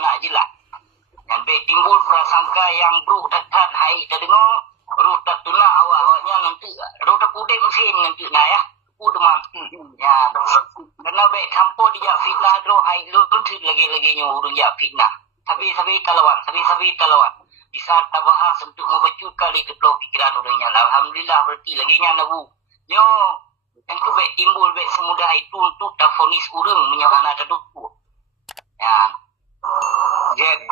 nak je lah. Yang baik timbul prasangka yang bro tak hai tak dengar, bro tak tunak awak-awaknya nanti, bro tak pudek mesin nanti nak ya. Udemang. Ya. Karena baik campur dia fitnah bro hai lu tu lagi-lagi urung ya fitnah. Sabi talawan. Bisa tak bahas untuk membacut kali ketua fikiran orangnya. Alhamdulillah berarti lagi nya nabu. Nyo yang tu baik timbul baik semudah itu untuk tak fonis urang menyahana dadu. Ya. Jet.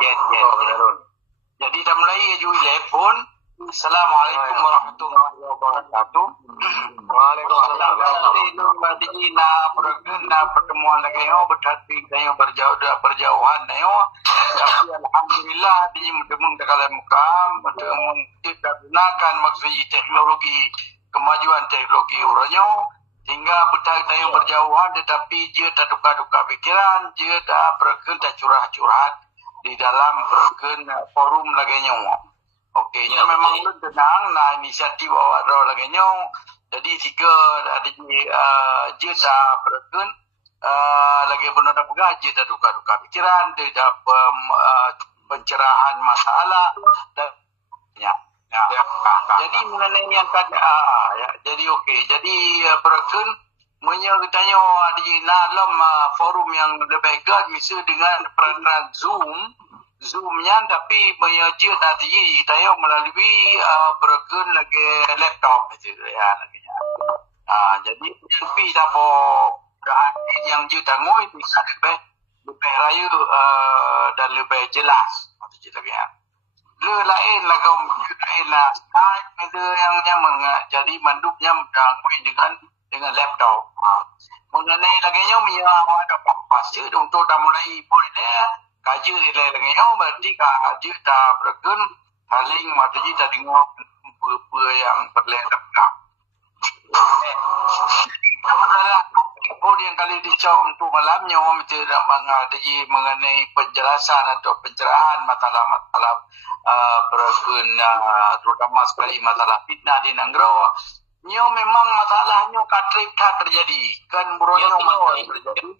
Jadi dah mulai ju telefon. Assalamualaikum warahmatullahi wabarakatuh. Waalaikumsalam. Jadi pertemuan lagi berhati kayo berjauhan yo. Tapi alhamdulillah di mendemung dekat mukam, mendemung kita gunakan maksudnya teknologi, kemajuan teknologi uranyo hingga bertayo berjauhan tetapi dia tak duka-duka pikiran, dia tak berken tak curhat-curhat di dalam berken forum lagi nyo. Okey, ya, memang lu tenang nah inisiatif awak ro lagi nyo. Jadi tiga ada je tak berken lagi benar pegah je tak duka-duka pikiran, dia tak pencerahan masalah dan ya. Jadi mengenai yang tadi ya, jadi okey. Jadi berken menyertanya di dalam forum yang lebih gad misal dengan peranan Zoom-nya tapi menyaji tadi tayo melalui berken lagi laptop gitu ya namanya. Jadi tapi dapo yang je tangguh itu bisa lebih raya dan lebih jelas maksud lagi ya. Lain lagi lain lah. Itu yang jadi mandupnya dengan laptop. Mengenai lagi nya ada pasti untuk dah mulai boleh kaji nilai lagi nya berarti kaji dah berken haling materi dah dengar apa yang berledak. Pun yang kali dicau untuk malamnya mesti nak mengenai penjelasan atau pencerahan masalah-masalah berken terutama sekali masalah fitnah di Nanggro. Nyo memang masalahnya katrip tak terjadi kan buronyo terjadi.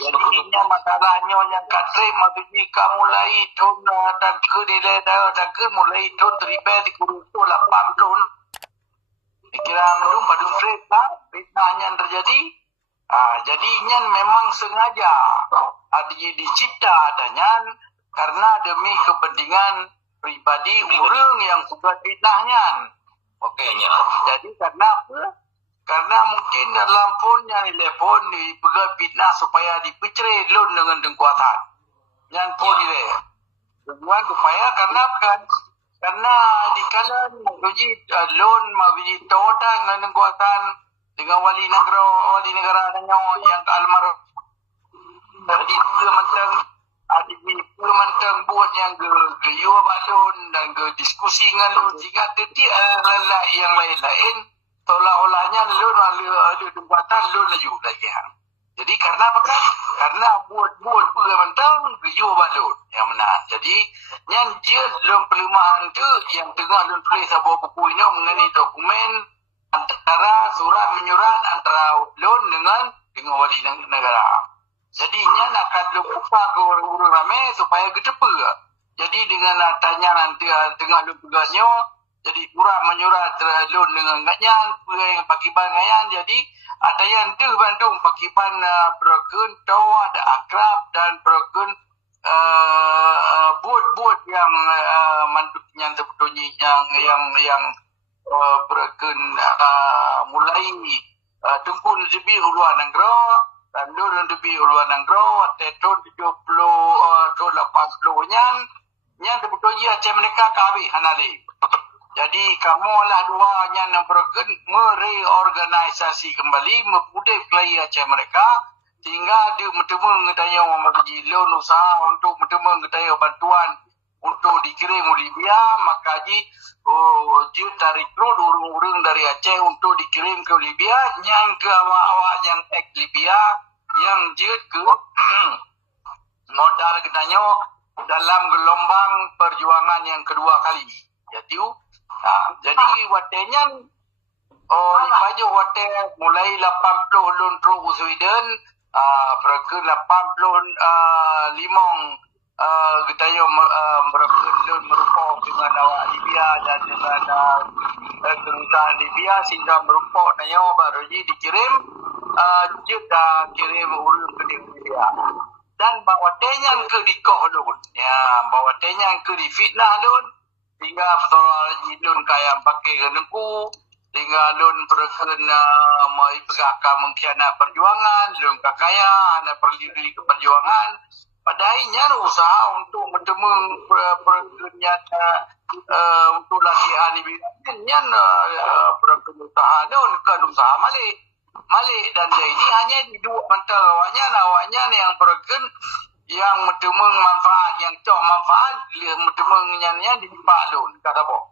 Jadi masalahnya yang katrip maksudnya kamu mulai tahun dan ke nilai dan ke mulai tahun terlibat di kurutu 80. Dikira mendung padung fitnahnya yang terjadi. Jadinya memang sengaja dicipta adanya karena demi kepentingan pribadi orang yang buat fitnahnya. Okeynya. Jadi karena apa? Karena mungkin dalam telefon dipegang fitnah supaya dipeceri loan dengan dengkuatan. Yang pun dia. Dengan supaya karena kan karena di kalan uji loan mauji toda dengan dengkuatan dengan wali negara yang almarhum di mentang mentang buat yang ke you balon dan ke diskusi dengan lu jika tadi adalah yang lain-lain seolah-olahnya lu ada tempatan lu laju lagi. Jadi karena apa kan? Karena buat mentang ke you balon yang mana. Jadi yang dia dalam pelemahan tu yang tengah lu tulis sebuah buku ini mengenai dokumen antara surat menyurat antara loan dengan wali negara. Jadi nya akan lupa ke orang-orang ramai supaya gedepa. Jadi dengan tanya nanti dengan tugasnya jadi kurang menyurat loan dengan ganyan yang pakiban ganyan jadi ada yang tu Bandung pakiban berken tahu ada akrab dan berken buat yang manduknya sebetulnya yang berken mulai tungkun jebi uluan negara dan dulu lebih uluan negara tahun 70 tahun 80 nya sebetulnya Aceh mereka kami hanali. Jadi kamu lah dua yang berken mereorganisasi kembali mempudik lagi Aceh mereka sehingga dia bertemu ngedaya membagi loan usaha untuk bertemu ngedaya bantuan untuk dikirim ke Libya maka dia tarik road urung-urung dari Aceh untuk dikirim ke Libya yang ke awak yang Libya yang dia ke modal gedanya dalam gelombang perjuangan yang kedua kali. Jadi watenya paju wate mulai 80 lun pro Sweden perke 85 kita yang merupakan dengan awak Libya dan dengan kedutaan Libya sehingga merupakan nanya baru je dikirim juta kirim urun ke Libya dan bawa tenyang ke dikoh lun ya bawa tenyang ke di fitnah lun hingga pertolongan lun kaya pakai kenengku hingga lun berkena mai pegakkan mengkhianat perjuangan lun kakaya anak perlindungi ke perjuangan padahal usaha untuk bertemu perkenyataan untuk latihan ini nyan perkenyataan usaha dan kan usaha Malik dan jadi hanya di dua mental awaknya yang perken yang bertemu manfaat yang cok manfaat bertemu nyannya di palun kata boh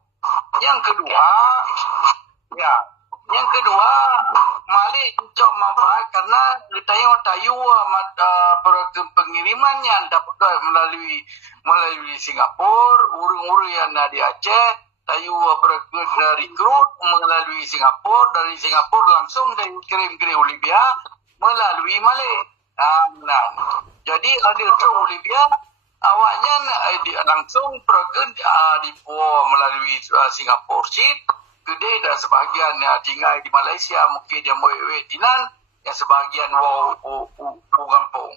yang kedua Malik cok manfaat karena kita tayu pengirimannya dapat melalui Singapura, urung-urung yang ada di Aceh, tayu rekrut melalui Singapura, dari Singapura langsung dari kirim-kirim Libya melalui Malik. Jadi ada ke Libya awaknya langsung pergi melalui Singapura ship. Gede dan sebahagian tinggal di Malaysia mungkin dia mau Tinan yang sebahagian kampung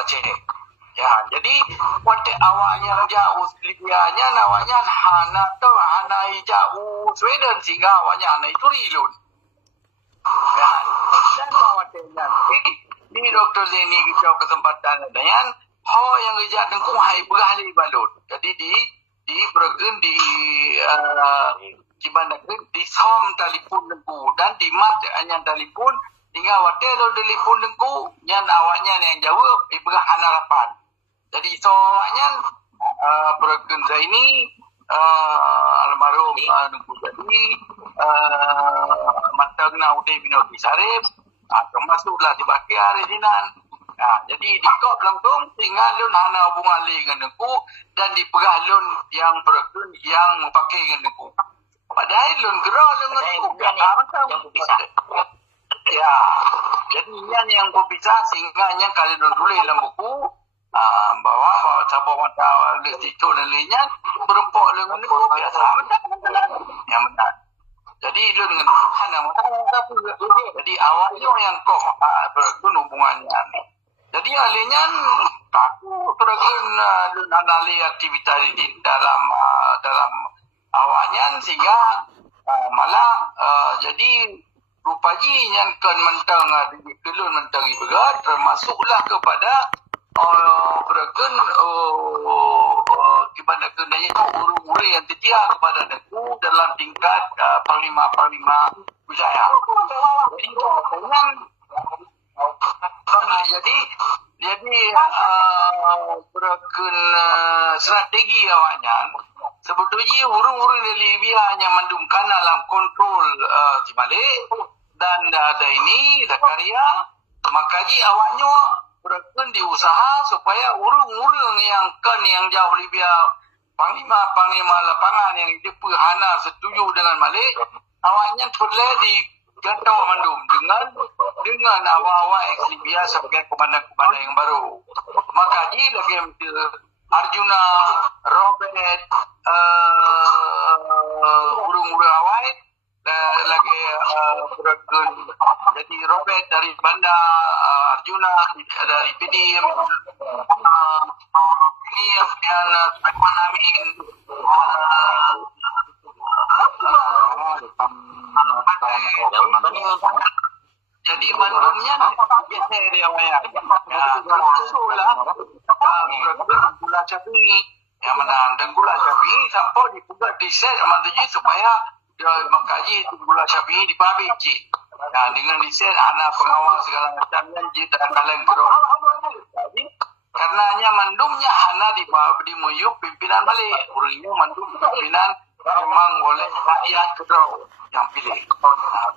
Aceh ya jadi waktu awaknya jauh Libya-nya awaknya hana jauh Sweden sehingga awaknya hana itu rilun ya dan bawa nanti di Dr. Zeni kita kesempatan dengan yang kerja dengkung hai berahli balut jadi di bergen di di som telefon dengku dan di mat hanya telefon hingga waktu lo telefon dengku yang awaknya yang jawab ibrah harapan jadi so awaknya bergen ini almarhum dengku jadi matangna udah binau disarif termasuklah di bakia rezinan jadi dikop langsung sehingga lun hana hubungan dengan dengku dan diperah lun yang bergen yang pakai dengan dengku padahal lun gerah dengan yang berpisah ya jadi yang berpisah sehingga yang kali lun tulis dalam buku bahwa cabang mata itu dan lainnya berempuk dengan itu biasa yang benar jadi lun dengan hana jadi awalnya yang kok bergun hubungannya jadi alihnya aku bergun lun anali aktivitas di dalam awaknya sehingga malah jadi rupanya yang kan mentang kelun mentang juga termasuklah kepada berken kepada kenanya urung-urung yang setia kepada negeri dalam tingkat panglima wijaya jadi berken strategi awaknya sebetulnya urung-urung di Libya hanya mendumkan dalam kontrol di Malik dan ada ini Zakaria makanya awaknya berken diusaha supaya urung-urung yang jauh Libya panglima lapangan yang itu hana setuju dengan Malik awaknya perlu digantau mandum dengan awak-awak ex Libya sebagai komandan-komandan yang baru makanya lagi Arjuna, Robert, urung-urung awal lagi bergen. Jadi Robert dari Banda, Arjuna dari PD, ini yang Sulaiman Amin. Jadi mandumnya biasa dia awalnya. Sulah gula cabai yang mana dan gula cabai sampai dibuka di set mantuji supaya makaji gula cabai dipabiki. Dengan di set anak pengawal segala macamnya jita kalian kerol. Karenanya mandumnya hana di muyuk pimpinan balik. Urungnya mandum pimpinan memang oleh rakyat kerol yang pilih.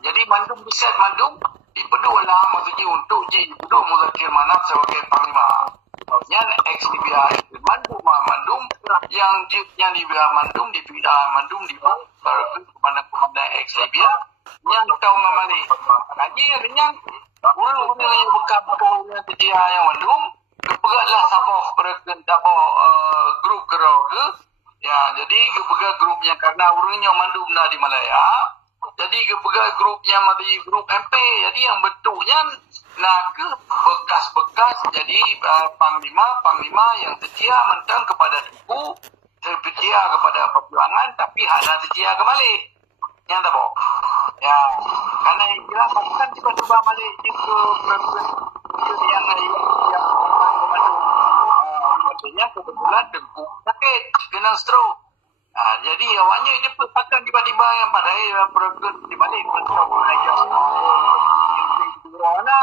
Jadi mandum di set mandum dipedulah maksudnya untuk dipedu muzakir manaf sebagai panglima. Yang ex Libya mandum yang di mandum di mandum di mana ex Libya yang tahu ngamali. Lagi yang orang yang bekas yang sedia yang mandum kepegatlah Sabah perken Sabah grup gerau ke. Ya, jadi kepegat grupnya karena orangnya mandu benar di Malaya. Jadi kepegat grupnya mati grup MP. Jadi yang bentuknya nak ke bekas-bekas jadi panglima yang setia mentang kepada suku, setia kepada perjuangan tapi hanya setia ke Malik. Yang tak boh. Ya, karena yang jelas kan tiba-tiba Malik ke yang komando. Maksudnya kebetulan dengkul sakit, kena stroke. Jadi awaknya dia akan tiba-tiba yang padahal program di balik corona,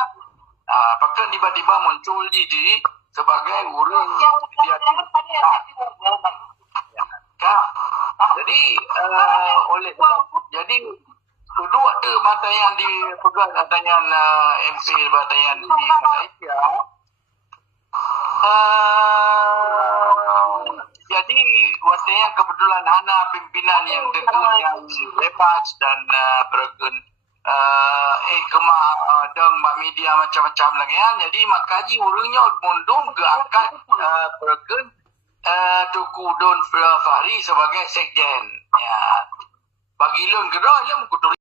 bahkan tiba-tiba muncul di sebagai orang dia jadi oleh jadi dua tu batayan di pegang batayan MP batayan di Malaysia. Jadi wasanya kebetulan hana pimpinan yang tekun yang lepas dan bergen kemah dong media macam-macam lagi kan. Jadi makaji urungnya mundung ke angkat bergen Tuku Don Fahri sebagai sekjen. Ya. Bagi lun gerak lah